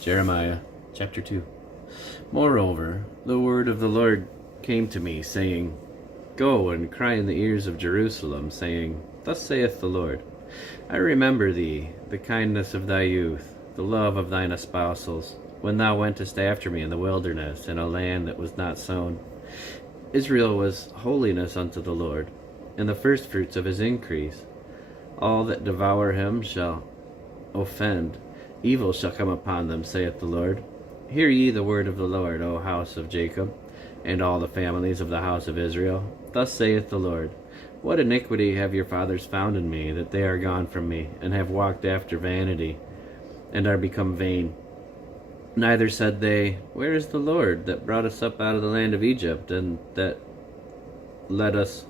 Jeremiah chapter 2. Moreover, the word of the Lord came to me, saying, Go and cry in the ears of Jerusalem, saying, Thus saith the Lord, I remember thee, the kindness of thy youth, the love of thine espousals, when thou wentest after me in the wilderness, in a land that was not sown. Israel was holiness unto the Lord, and the firstfruits of his increase. All that devour him shall offend, evil shall come upon them, saith the Lord. Hear ye the word of the Lord, O house of Jacob, and all the families of the house of Israel. Thus saith the Lord, What iniquity have your fathers found in me, that they are gone from me, and have walked after vanity, and are become vain? Neither said they, Where is the Lord that brought us up out of the land of Egypt, and that led us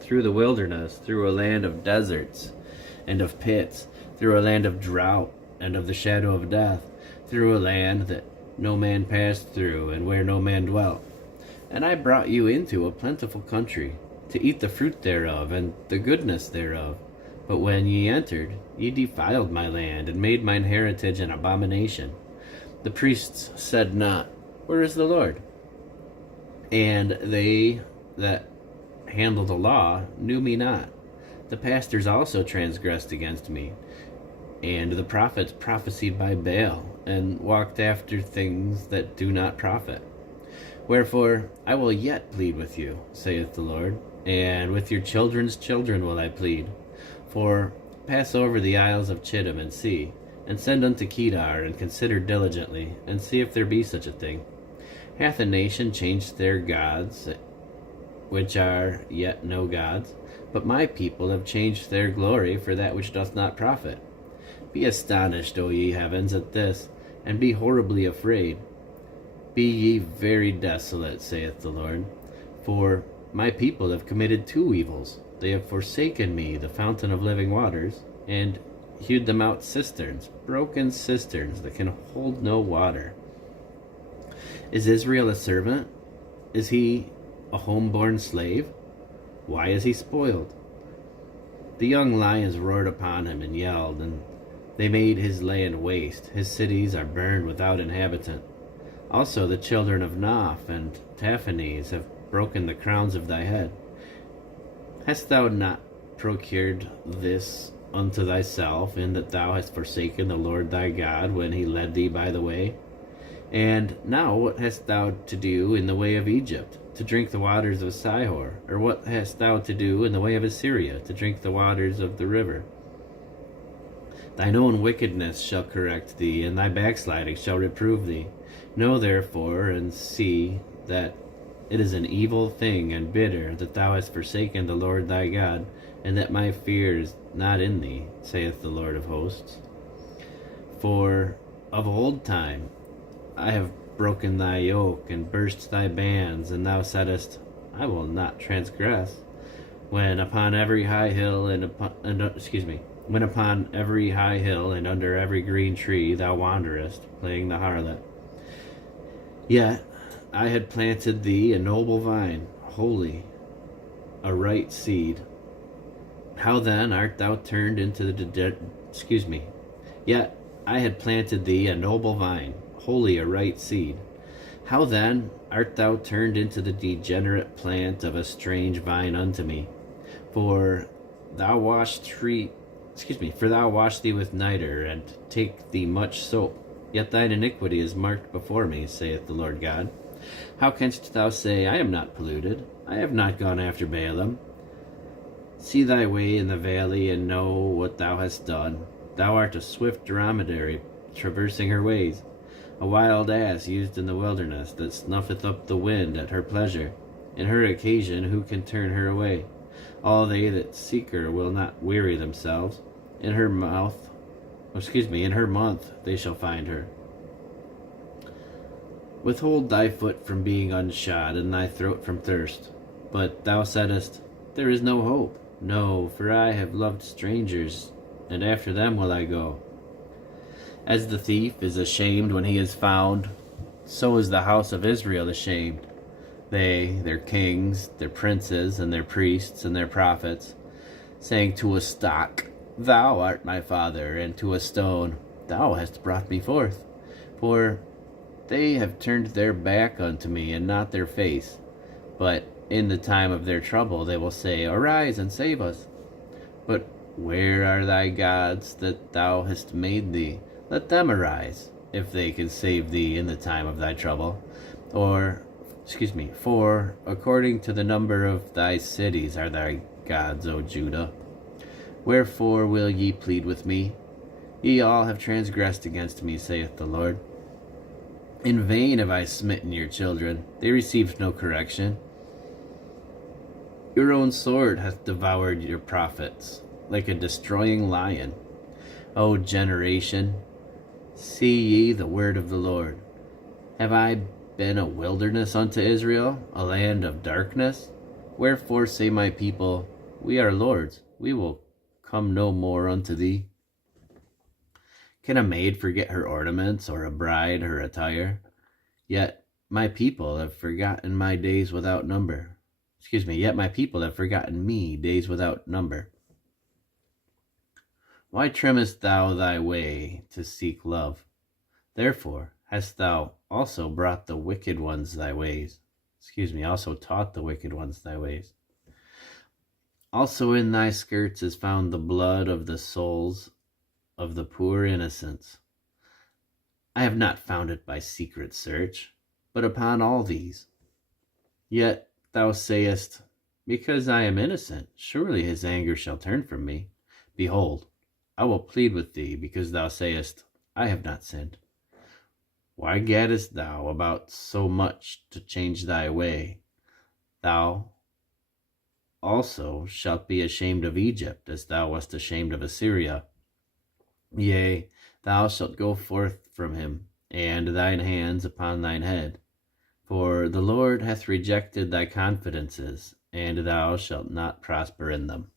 through the wilderness, through a land of deserts and of pits, through a land of drought and of the shadow of death, through a land that no man passed through, and where no man dwelt. And I brought you into a plentiful country, to eat the fruit thereof, and the goodness thereof. But when ye entered, ye defiled my land, and made mine heritage an abomination. The priests said not, Where is the Lord? And they that handle the law knew me not. The pastors also transgressed against me, and the prophets prophesied by Baal, and walked after things that do not profit. Wherefore I will yet plead with you, saith the Lord, and with your children's children will I plead. For pass over the isles of Chittim, and see, and send unto Kedar, and consider diligently, and see if there be such a thing. Hath a nation changed their gods, which are yet no gods? But my people have changed their glory for that which doth not profit. Be astonished, O ye heavens, at this, and be horribly afraid. Be ye very desolate, saith the Lord. For my people have committed two evils. They have forsaken me, the fountain of living waters, and hewed them out cisterns, broken cisterns that can hold no water. Is Israel a servant? Is he a home-born slave? Why is he spoiled? The young lions roared upon him and yelled, and they made his land waste. His cities are burned without inhabitant. Also the children of Naph and Taphanes have broken the crowns of thy head. Hast thou not procured this unto thyself, in that thou hast forsaken the Lord thy God when he led thee by the way? And now what hast thou to do in the way of Egypt, to drink the waters of Sihor? Or what hast thou to do in the way of Assyria, to drink the waters of the river? Thine own wickedness shall correct thee, and thy backsliding shall reprove thee. Know therefore, and see, that it is an evil thing and bitter, that thou hast forsaken the Lord thy God, and that my fear is not in thee, saith the Lord of hosts. For of old time I have broken thy yoke, and burst thy bands, and thou saidst, I will not transgress. When upon every high hill when upon every high hill and under every green tree thou wanderest, playing the harlot. Yet I had planted thee a noble vine, holy, a right seed. How then art thou turned into Yet I had planted thee a noble vine, holy, a right seed. How then art thou turned into the degenerate plant of a strange vine unto me? For thou wash thee with niter, and take thee much soap. Yet thine iniquity is marked before me, saith the Lord God. How canst thou say, I am not polluted? I have not gone after Balaam. See thy way in the valley, and know what thou hast done. Thou art a swift dromedary, traversing her ways, a wild ass used in the wilderness, that snuffeth up the wind at her pleasure. In her occasion who can turn her away? All they that seek her will not weary themselves. In her month they shall find her. Withhold thy foot from being unshod, and thy throat from thirst. But thou saidst, There is no hope. No, for I have loved strangers, and after them will I go. As the thief is ashamed when he is found, so is the house of Israel ashamed. They, their kings, their princes, and their priests, and their prophets, saying to a stock, Thou art my father, and to a stone, Thou hast brought me forth. For they have turned their back unto me, and not their face. But in the time of their trouble they will say, Arise and save us. But where are thy gods that thou hast made thee? Let them arise, if they can save thee in the time of thy trouble. For according to the number of thy cities are thy gods, O Judah. Wherefore will ye plead with me? Ye all have transgressed against me, saith the Lord. In vain have I smitten your children, they received no correction. Your own sword hath devoured your prophets, like a destroying lion. O generation, see ye the word of the Lord. Have I been a wilderness unto Israel, a land of darkness? Wherefore say my people, We are lords, we will come no more unto thee. Can a maid forget her ornaments, or a bride her attire? Yet my people have forgotten my days without number. Yet my people have forgotten me days without number. Why trimmest thou thy way to seek love? Therefore hast thou also brought the wicked ones thy ways. Also taught the wicked ones thy ways. Also in thy skirts is found the blood of the souls of the poor innocents. I have not found it by secret search, but upon all these. Yet thou sayest, Because I am innocent, surely his anger shall turn from me. Behold, I will plead with thee, because thou sayest, I have not sinned. Why gaddest thou about so much to change thy way? Thou also shalt be ashamed of Egypt, as thou wast ashamed of Assyria. Yea, thou shalt go forth from him, and thine hands upon thine head. For the Lord hath rejected thy confidences, and thou shalt not prosper in them.